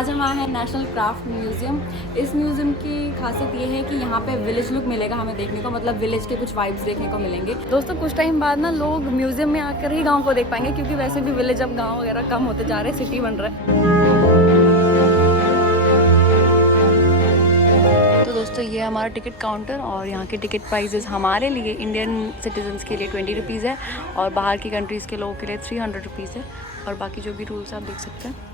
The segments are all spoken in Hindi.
आज हम आए हैं नेशनल क्राफ्ट म्यूज़ियम। इस म्यूज़ियम की खासियत ये है कि यहाँ पे विलेज लुक मिलेगा हमें देखने को, मतलब विलेज के कुछ वाइब्स देखने को मिलेंगे। दोस्तों कुछ टाइम बाद ना लोग म्यूज़ियम में आकर ही गांव को देख पाएंगे, क्योंकि वैसे भी विलेज अब गांव वगैरह कम होते जा रहे हैं, सिटी बन रहा है। तो दोस्तों ये हमारा टिकट काउंटर और यहाँ के टिकट प्राइजेस हमारे लिए इंडियन सिटीजन्स के लिए 20 रुपीज़ है और बाहर की कंट्रीज़ के लोगों के लिए 300 रुपीज़ है। और बाकी जो भी रूल्स आप देख सकते हैं।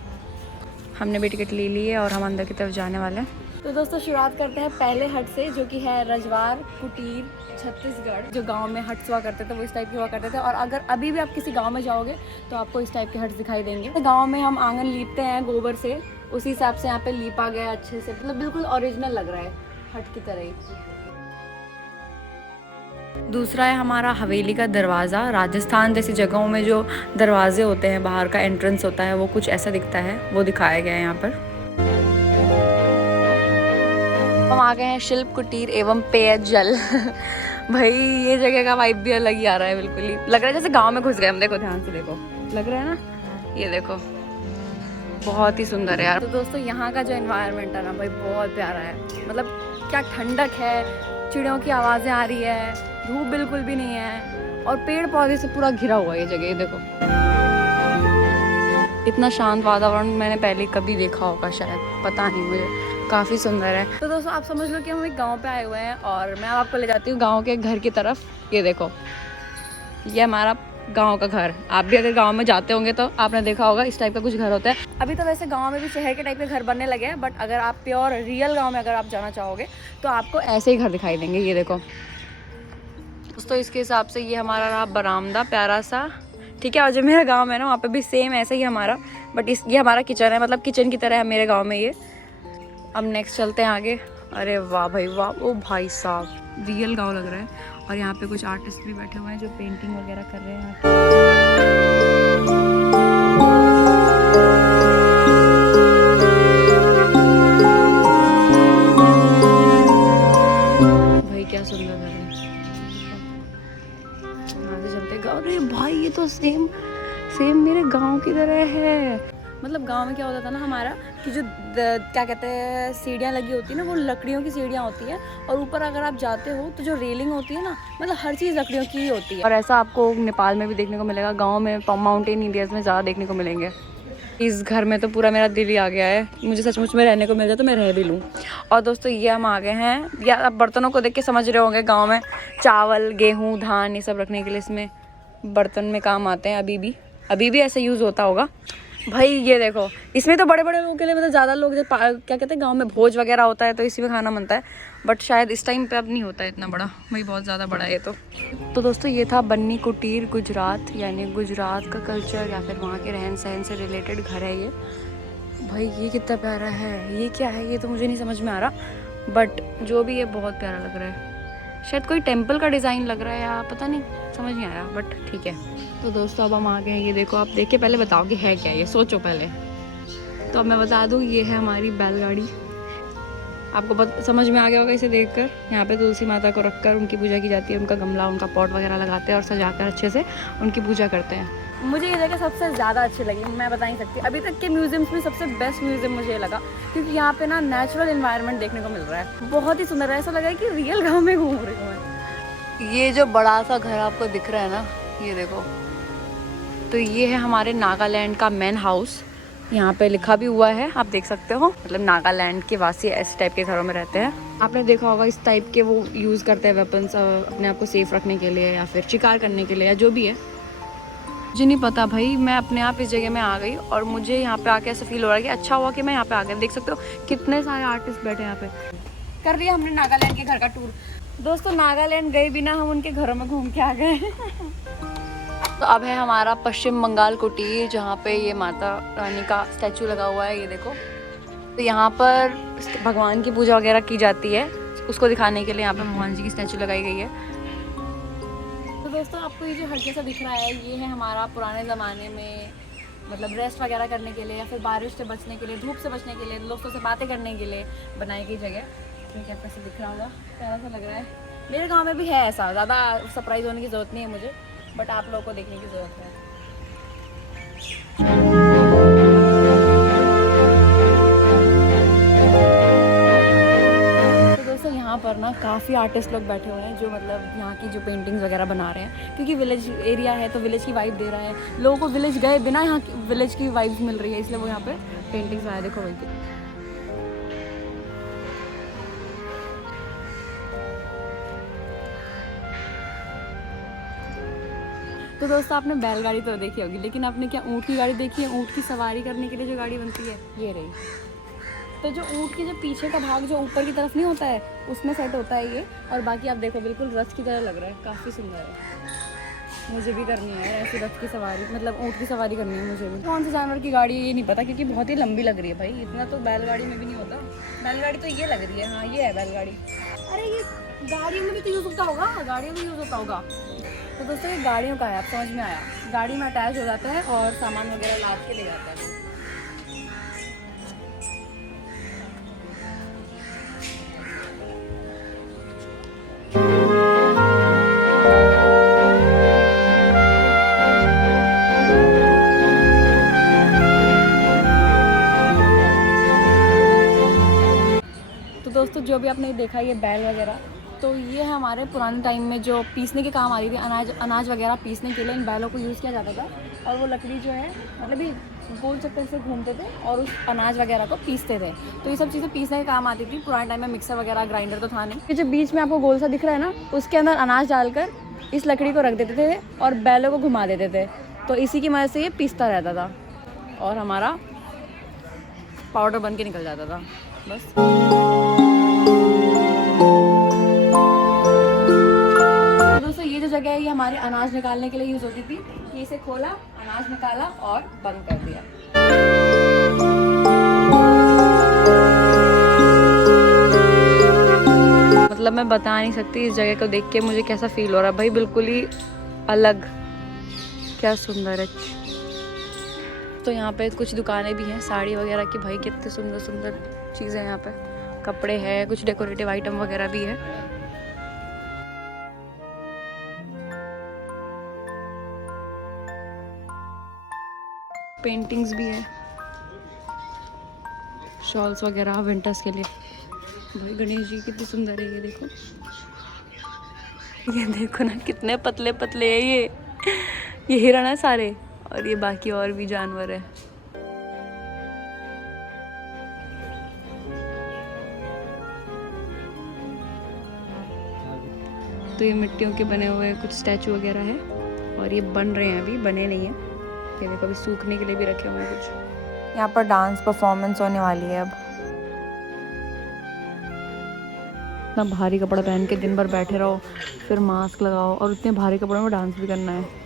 हमने भी टिकट ले ली है और हम अंदर की तरफ जाने वाले हैं। तो दोस्तों शुरुआत करते हैं पहले हट से, जो कि है रजवार कुटीर छत्तीसगढ़। जो गांव में हट्स हुआ करते थे वो इस टाइप के हुआ करते थे, और अगर अभी भी आप किसी गांव में जाओगे तो आपको इस टाइप के हट्स दिखाई देंगे। गांव में हम आंगन लीपते हैं गोबर से, उसी हिसाब से यहाँ पे लीपा गया अच्छे से, मतलब बिल्कुल ओरिजिनल लग रहा है हट की तरह ही। दूसरा है हमारा हवेली का दरवाज़ा। राजस्थान जैसी जगहों में जो दरवाजे होते हैं, बाहर का एंट्रेंस होता है, वो कुछ ऐसा दिखता है, वो दिखाया गया है यहाँ पर। हम आ गए हैं शिल्प कुटीर एवं पेयजल। भाई ये जगह का वाइब भी अलग ही आ रहा है, बिल्कुल ही लग रहा है जैसे गांव में घुस गए हम। देखो ध्यान से देखो, लग रहा है ना, ये देखो बहुत ही सुंदर है यार। तो दोस्तों यहाँ का जो एनवायरनमेंट है ना भाई बहुत प्यारा है, मतलब क्या ठंडक है, चिड़ियों की आवाज़ें आ रही है, धूप बिल्कुल भी नहीं है, और पेड़ पौधे से पूरा घिरा हुआ है ये जगह। देखो इतना शांत वातावरण मैंने पहले कभी देखा होगा शायद, पता नहीं मुझे, काफ़ी सुंदर है। तो दोस्तों आप समझ लो कि हम एक गांव पे आए हुए हैं और मैं आपको ले जाती हूँ गांव के घर की तरफ। ये देखो ये हमारा गांव का घर। आप भी अगर गांव में जाते होंगे तो आपने देखा होगा इस टाइप का कुछ घर होता है। अभी तो वैसे गांव में भी शहर के टाइप के घर बनने लगे हैं, बट अगर आप प्योर रियल गांव में अगर आप जाना चाहोगे तो आपको ऐसे ही घर दिखाई देंगे। ये देखो दोस्तों इसके हिसाब से ये हमारा रहा बरामदा प्यारा सा, ठीक है। और जो मेरा गांव है ना वहाँ पे भी सेम ऐसा ही हमारा, बट ये हमारा किचन है, मतलब किचन की तरह है मेरे गाँव में ये। अब नेक्स्ट चलते हैं आगे। अरे वाह भाई वाह, ओ भाई साहब रियल गांव लग रहा है। और यहाँ पे कुछ आर्टिस्ट भी बैठे हुए हैं जो पेंटिंग वगैरह कर रहे हैं। भाई क्या सुंदर लग रहा है। आगे चलते गाँव। अरे भाई ये तो सेम मेरे गांव की तरह है। मतलब गांव में क्या होता था ना हमारा, कि जो क्या कहते हैं सीढ़ियाँ लगी होती है ना, वो लकड़ियों की सीढ़ियाँ होती है, और ऊपर अगर आप जाते हो तो जो रेलिंग होती है ना, मतलब हर चीज़ लकड़ियों की ही होती है। और ऐसा आपको नेपाल में भी देखने को मिलेगा, गांव में माउंटेन एरियाज में ज़्यादा देखने को मिलेंगे। इस घर में तो पूरा मेरा दिल ही आ गया है, मुझे सचमुच में रहने को मिल जाए तो मैं रह भी लूँ। और दोस्तों ये हम आ गए हैं, या आप बर्तनों को देख के समझ रहे होंगे, गाँव में चावल गेहूँ धान ये सब रखने के लिए इसमें बर्तन में काम आते हैं। अभी भी ऐसे यूज़ होता होगा। भाई ये देखो इसमें तो बड़े बड़े लोगों के लिए, मतलब ज़्यादा लोग क्या कहते हैं गांव में भोज वगैरह होता है तो इसी में खाना बनता है, बट शायद इस टाइम पे अब नहीं होता है इतना बड़ा। भाई बहुत ज़्यादा बड़ा है ये तो दोस्तों ये था बन्नी कुटीर गुजरात, यानी गुजरात का कल्चर या फिर वहाँ के रहन सहन से रिलेटेड घर है ये। भाई ये कितना प्यारा है, ये क्या है ये तो मुझे नहीं समझ में आ रहा, बट जो भी है बहुत प्यारा लग रहा है। शायद कोई टेम्पल का डिज़ाइन लग रहा है या पता नहीं, समझ नहीं आया, बट ठीक है। तो दोस्तों अब हम आ गए हैं, ये देखो आप देख के पहले बताओ कि है क्या ये, सोचो पहले। तो अब मैं बता दूँ ये है हमारी बैलगाड़ी। आपको समझ में आ गया होगा इसे देखकर। यहाँ पे तुलसी माता को रखकर उनकी पूजा की जाती है, उनका गमला उनका पॉट वगैरह लगाते हैं और सजाकर अच्छे से उनकी पूजा करते हैं। मुझे ये जगह सबसे ज़्यादा अच्छी लगी, मैं बता नहीं सकती। अभी तक के म्यूज़ियम्स में सबसे बेस्ट म्यूज़ियम मुझे ये लगा, क्योंकि यहाँ पे ना नेचुरल एनवायरनमेंट देखने को मिल रहा है, बहुत ही सुंदर है। ऐसा लगा है कि रियल गाँव में घूम रही हूँ मैं। ये जो बड़ा सा घर आपको दिख रहा है ना, ये देखो, तो ये है हमारे नागालैंड का मैन हाउस। यहाँ पे लिखा भी हुआ है, आप देख सकते हो, मतलब नागालैंड के वासी ऐसे टाइप के घरों में रहते हैं। आपने देखा होगा इस टाइप के वो यूज़ करते हैं वेपन्स अपने आप को सेफ रखने के लिए या फिर शिकार करने के लिए या जो भी है। मुझे नहीं पता भाई, मैं अपने आप इस जगह में आ गई और मुझे यहाँ पे आके ऐसा फील हो रहा है कि अच्छा हुआ कि मैं यहाँ पे आ गई। देख सकते हो कितने सारे आर्टिस्ट बैठे हैं यहाँ पे। कर लिया हमने नागालैंड के घर का टूर। दोस्तों नागालैंड गए बिना हम उनके घरों में घूम के आ गए। तो अब है हमारा पश्चिम बंगाल कुटीर, जहाँ पे ये माता रानी का स्टैचू लगा हुआ है, ये देखो। तो यहाँ पर भगवान की पूजा वगैरह की जाती है, उसको दिखाने के लिए यहाँ पे भगवान जी की स्टैचू लगाई गई है। तो दोस्तों आपको ये जो हट जैसा दिख रहा है, ये है हमारा पुराने ज़माने में मतलब रेस्ट वगैरह करने के लिए या फिर बारिश से बचने के लिए, धूप से बचने के लिए, दोस्तों से बातें करने के लिए बनाई गई जगह। ठीक है, कैसे दिख रहा होगा, प्यारा सा लग रहा है। मेरे गांव में भी है ऐसा, ज़्यादा सरप्राइज होने की ज़रूरत नहीं है मुझे, बट आप लोगों को देखने की ज़रूरत है। ऊपर ना काफ़ी आर्टिस्ट लोग बैठे हुए हैं जो मतलब यहाँ की जो पेंटिंग्स वगैरह बना रहे हैं, क्योंकि विलेज एरिया है तो विलेज की वाइब दे रहा है लोगों को। विलेज गए बिना यहाँ की विलेज की वाइब्स मिल रही है, इसलिए वो यहाँ पे पेंटिंग्स बनाए। देखो भाई, तो दोस्तों आपने बैलगाड़ी तो देखी होगी, लेकिन आपने क्या ऊँट की गाड़ी देखी है? ऊँट की सवारी करने के लिए जो गाड़ी बनती है ये रही। तो जो ऊँट के जो पीछे का भाग जो ऊपर की तरफ नहीं होता है उसमें सेट होता है ये, और बाकी आप देखो बिल्कुल रथ की तरह लग रहा है, काफ़ी सुंदर है। मुझे भी करनी है ऐसी रथ की सवारी, मतलब ऊँट की सवारी करनी है मुझे भी। कौन से जानवर की गाड़ी है ये नहीं पता, क्योंकि बहुत ही लंबी लग रही है भाई, इतना तो बैलगाड़ी में भी नहीं होता। बैलगाड़ी तो ये लग रही है, हाँ ये है बैलगाड़ी। अरे ये गाड़ियों में भी तो यूज़ होता होगा, गाड़ियों में यूज़ होता होगा। तो दोस्तों ये गाड़ियों का है, आप समझ में आया, गाड़ी में अटैच हो जाता है और सामान वगैरह लाद के ले जाता है। तो दोस्तों जो भी आपने देखा ये बैल वगैरह, तो ये हमारे पुराने टाइम में जो पीसने के काम आती थी, अनाज वगैरह पीसने के लिए इन बैलों को यूज़ किया जाता था। और वो लकड़ी जो है मतलब ये गोल चक्कर से घूमते थे और उस अनाज वगैरह को पीसते थे। तो ये सब चीज़ें पीसने के काम आती थी पुराने टाइम में। मिक्सर वगैरह ग्राइंडर तो था नहीं। ये जो बीच में आपको गोल सा दिख रहा है ना, उसके अंदर अनाज डालकर इस लकड़ी को रख देते थे और बैलों को घुमा देते थे, तो इसी की मदद से ये पीसता रहता था और हमारा पाउडर बन के निकल जाता था बस। ये जो जगह है ये हमारे अनाज निकालने के लिए यूज़ होती थी, कि इसे खोला, अनाज निकाला और बंद कर दिया। मतलब मैं बता नहीं सकती इस जगह को देख के मुझे कैसा फील हो रहा है भाई, बिल्कुल ही अलग, क्या सुंदर है। तो यहाँ पे कुछ दुकानें भी हैं साड़ी वगैरह की, भाई कितने सुंदर सुंदर चीज़ें यहाँ पे, कपड़े हैं, कुछ डेकोरेटिव आइटम वगैरह भी है। पेंटिंग्स भी है, शॉल्स वगैरह विंटर्स के लिए। भाई गणेश जी कितने सुंदर है, ये देखो ना कितने पतले पतले है ये हिरण है सारे, और ये बाकी और भी जानवर है। तो ये मिट्टियों के बने हुए कुछ स्टैचू वगैरह है, और ये बन रहे हैं, अभी बने नहीं है। ये देखो अभी सूखने के लिए भी रखे हुए हैं कुछ। यहाँ पर डांस परफॉर्मेंस होने वाली है अब। इतना भारी कपड़ा पहन के दिन भर बैठे रहो, फिर मास्क लगाओ और इतने भारी कपड़ों में डांस भी करना है।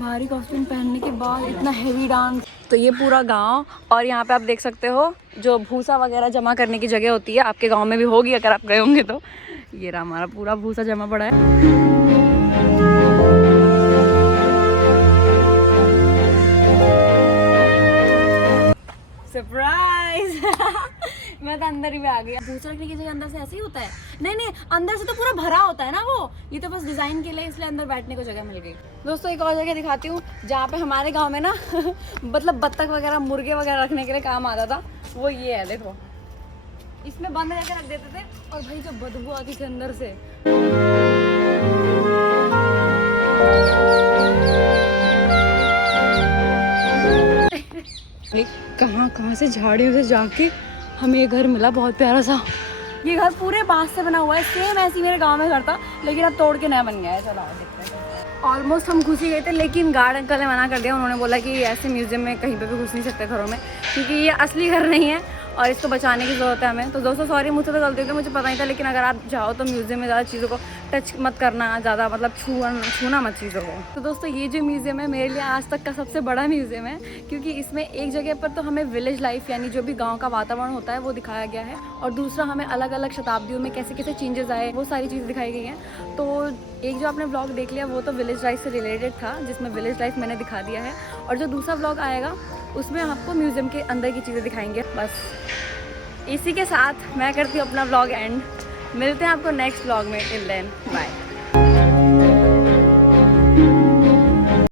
भारी कॉस्ट्यूम पहनने के बाद इतना हेवी डांस। तो ये पूरा गांव, और यहाँ पे आप देख सकते हो जो भूसा वगैरह जमा करने की जगह होती है, आपके गांव में भी होगी अगर आप गए होंगे तो। ये रहा हमारा पूरा भूसा जमा पड़ा है। सरप्राइज मैं तो अंदर ही में आ गई। भूसा रखने की जगह अंदर से ऐसे ही होता है? नहीं नहीं, अंदर से तो पूरा भरा होता है ना वो, ये तो बस डिजाइन के लिए, इसलिए अंदर बैठने को जगह मिल गई। दोस्तों एक और जगह दिखाती हूँ जहाँ पे हमारे गांव में ना मतलब बत्तख वगैरह मुर्गे वगैरह रखने के लिए काम आता था, वो ये है देखो। इसमें बंद करके रख देते थे, और भाई जब बदबू आती थी अंदर से, कहाँ से झाड़ियों से जाके हमें ये घर मिला बहुत प्यारा सा। ये घर पूरे बांस से बना हुआ है, सेम ऐसे ही मेरे गांव में घर था, लेकिन अब तोड़ के नया बन गया है। चलो देखते हैं। ऑलमोस्ट हम घुस ही गए थे, लेकिन गार्ड अंकल ने मना कर दिया। उन्होंने बोला कि ऐसे म्यूजियम में कहीं पे भी घुस नहीं सकते घरों में, क्योंकि ये असली घर नहीं है और इसको बचाने की ज़रूरत है हमें। तो दोस्तों सॉरी, मुझसे तो गलती हो गई, मुझे पता नहीं था। लेकिन अगर आप जाओ तो म्यूज़ियम में ज़्यादा चीज़ों को टच मत करना, ज़्यादा मतलब छूना मत चीज़ों को। तो दोस्तों ये जो म्यूज़ियम है मेरे लिए आज तक का सबसे बड़ा म्यूज़ियम है, क्योंकि इसमें एक जगह पर तो हमें विलेज लाइफ यानी जो भी गाँव का वातावरण होता है वो दिखाया गया है, और दूसरा हमें अलग अलग शताब्दियों में कैसे कैसे चेंजेस आए वो सारी चीज़ें दिखाई गई हैं। तो एक जो आपने ब्लॉग देख लिया वो तो विलेज लाइफ से रिलेटेड था, जिसमें विलेज लाइफ मैंने दिखा दिया है, और जो दूसरा ब्लॉग आएगा उसमें आपको म्यूज़ियम के अंदर की चीज़ें दिखाएंगे। बस इसी के साथ मैं करती हूँ अपना ब्लॉग एंड। मिलते हैं आपको नेक्स्ट ब्लॉग में। Till then bye.